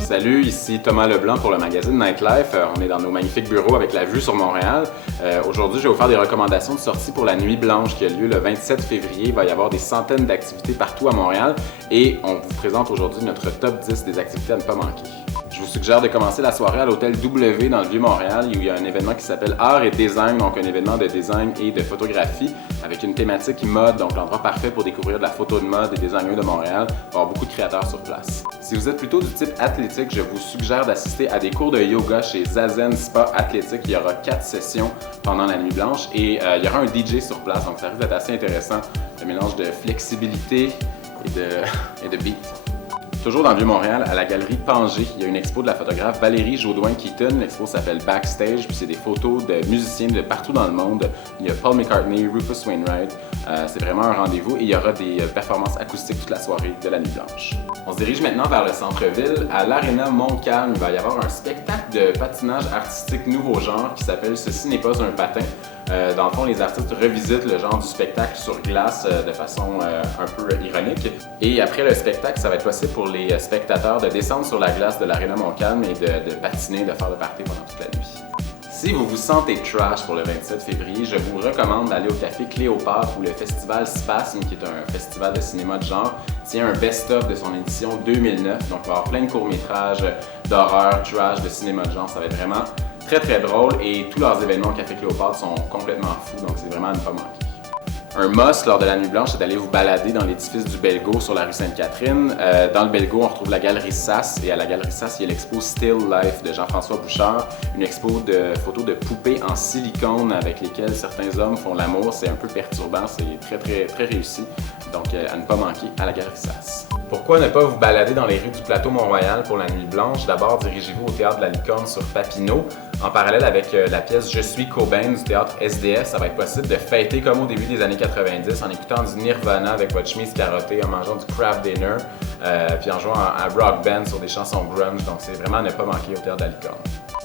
Salut, ici Thomas Leblanc pour le magazine Nightlife. On est dans nos magnifiques bureaux avec la vue sur Montréal. Aujourd'hui, je vais vous faire des recommandations de sortie pour la Nuit Blanche qui a lieu le 27 février. Il va y avoir des centaines d'activités partout à Montréal et on vous présente aujourd'hui notre top 10 des activités à ne pas manquer. Je vous suggère de commencer la soirée à l'Hôtel W dans le Vieux-Montréal où il y a un événement qui s'appelle Art et Design, donc un événement de design et de photographie avec une thématique mode, donc l'endroit parfait pour découvrir de la photo de mode et designers de Montréal. Il va y avoir beaucoup de créateurs sur place. Si vous êtes plutôt du type athlétique, je vous suggère d'assister à des cours de yoga chez Zazen Spa Athlétique. Il y aura 4 sessions pendant la Nuit Blanche et il y aura un DJ sur place, donc ça risque d'être assez intéressant. Le mélange de flexibilité et de beat. Toujours dans le Vieux-Montréal, à la galerie Pangé, il y a une expo de la photographe Valérie Jodoin-Keaton. L'expo s'appelle Backstage, puis c'est des photos de musiciens de partout dans le monde. Il y a Paul McCartney, Rufus Wainwright. C'est vraiment un rendez-vous et il y aura des performances acoustiques toute la soirée de la Nuit Blanche. On se dirige maintenant vers le centre-ville. À l'Arena Montcalm, il va y avoir un spectacle de patinage artistique nouveau genre qui s'appelle « Ceci n'est pas un patin ». Dans le fond, les artistes revisitent le genre du spectacle sur glace de façon un peu ironique. Et après le spectacle, ça va être possible pour les spectateurs de descendre sur la glace de l'Arena Montcalm et de patiner, de faire le party pendant toute la nuit. Si vous vous sentez trash pour le 27 février, je vous recommande d'aller au Café Cléopâtre où le festival Spasme, qui est un festival de cinéma de genre, tient un best-of de son édition 2009. Donc il va y avoir plein de courts-métrages d'horreur, trash, de cinéma de genre. Ça va être vraiment très drôle et tous leurs événements au Café Cléopâtre sont complètement fous, donc c'est vraiment à ne pas manquer. Un must lors de la Nuit Blanche, c'est d'aller vous balader dans l'édifice du Belgo sur la rue Sainte-Catherine. Dans le Belgo, on retrouve la galerie SAS et à la galerie SAS, il y a l'expo Still Life de Jean-François Bouchard, une expo de photos de poupées en silicone avec lesquelles certains hommes font l'amour. C'est un peu perturbant, c'est très réussi, donc à ne pas manquer à la galerie SAS. Pourquoi ne pas vous balader dans les rues du plateau Mont-Royal pour la Nuit Blanche? D'abord, dirigez-vous au Théâtre de la Licorne sur Papineau. En parallèle avec la pièce Je suis Cobain du théâtre SDS, ça va être possible de fêter comme au début des années 90 en écoutant du Nirvana avec votre chemise carottée, en mangeant du craft dinner, puis en jouant à rock band sur des chansons grunge. Donc c'est vraiment à ne pas manquer au Théâtre de la Licorne.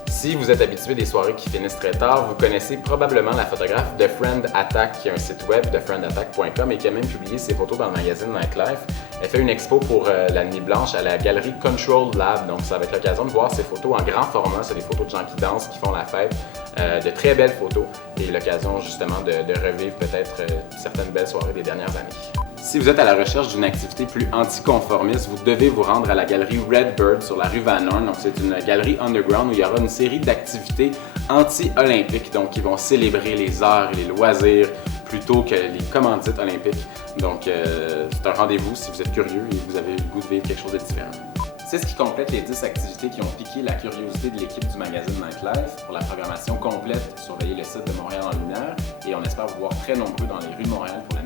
Si vous êtes habitué des soirées qui finissent très tard, vous connaissez probablement la photographe The Friend Attack, qui a un site web, thefriendattack.com, et qui a même publié ses photos dans le magazine Nightlife. Elle fait une expo pour la Nuit Blanche à la galerie Control Lab, donc ça va être l'occasion de voir ses photos en grand format. C'est des photos de gens qui dansent, qui font la fête, de très belles photos, et l'occasion justement de revivre peut-être certaines belles soirées des dernières années. Si vous êtes à la recherche d'une activité plus anticonformiste, vous devez vous rendre à la galerie Redbird sur la rue Van Horn. Donc, c'est une galerie underground où il y aura une série d'activités anti-olympiques, donc qui vont célébrer les arts et les loisirs plutôt que les commandites olympiques. Donc, c'est un rendez-vous si vous êtes curieux et vous avez le goût de vivre quelque chose de différent. C'est ce qui complète les 10 activités qui ont piqué la curiosité de l'équipe du magazine Nightlife. Pour la programmation complète, surveillez le site de Montréal en lumière et on espère vous voir très nombreux dans les rues de Montréal pour